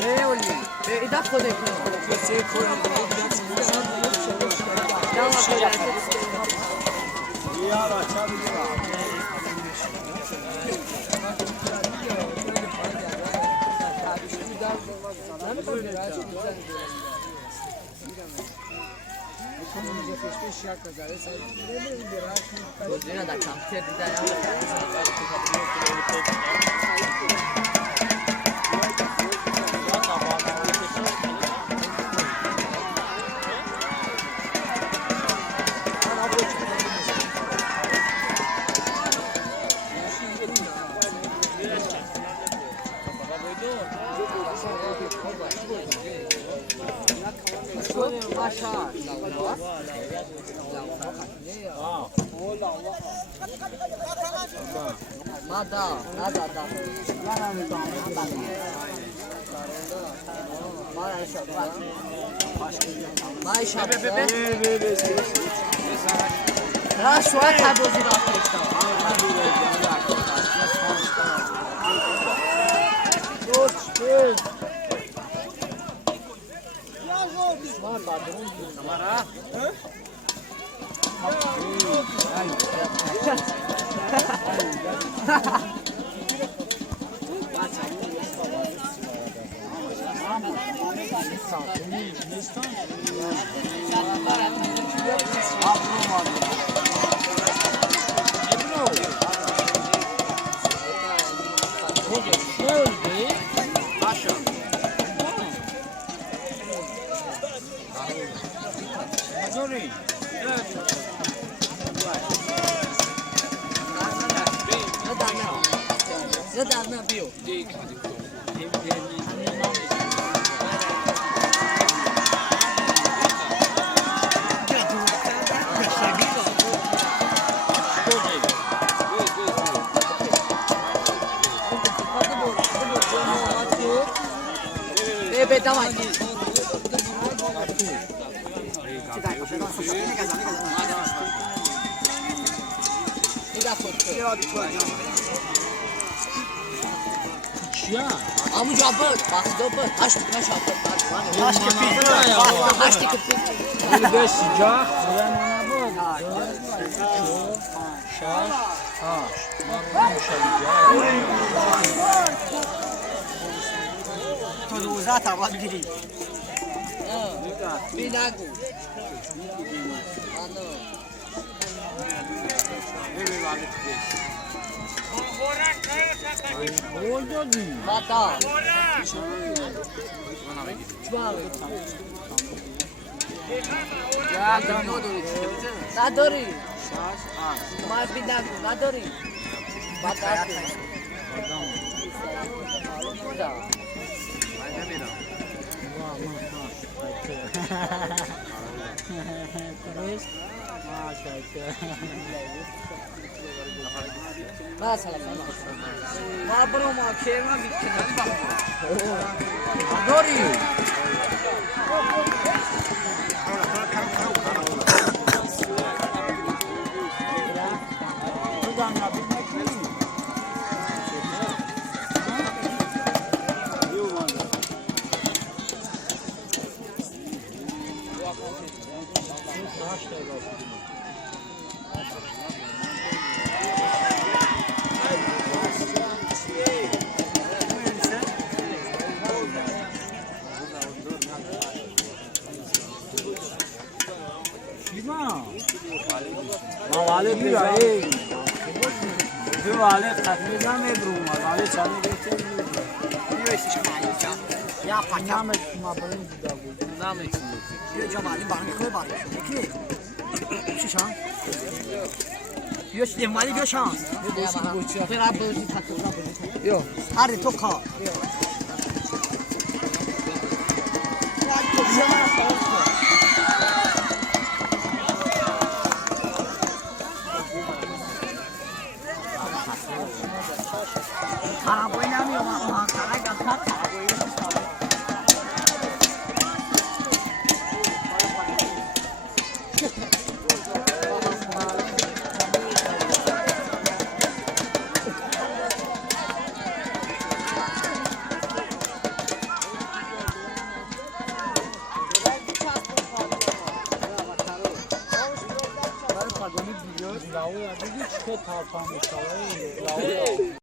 İdak kodek. Cosina da camper da ya. Amu jabır, bak jabır, aç tıkla şapır, aç tıkla. Burada sıcak, buranın ana bu. Şaş, haş. Marmara To uzata var giri. Binagu. Ano. Oldu değil. Mata. Çuval. Ya da Nadori. şaş, haş. Mar binagu, nadori. Mata. Da. Kuruz. Masalah. Ma bro ma kema bitkina bak. Nadori. Buradan ya bilmek değil. वाले भी आए फिर वाले खतने का मैं ब्रूमा वाले चले गए थे Diyor işte şu ya patam नाम मापन नाम diyor cevabı bankı var. Peki. Şu şan. Diyor işte mali diyor şan. Pera boji takı. Yok. Hadi toka. Para oynamıyor ama para kapar. Lavuya, bir güç ke tartan bir şavayı. Lavuya.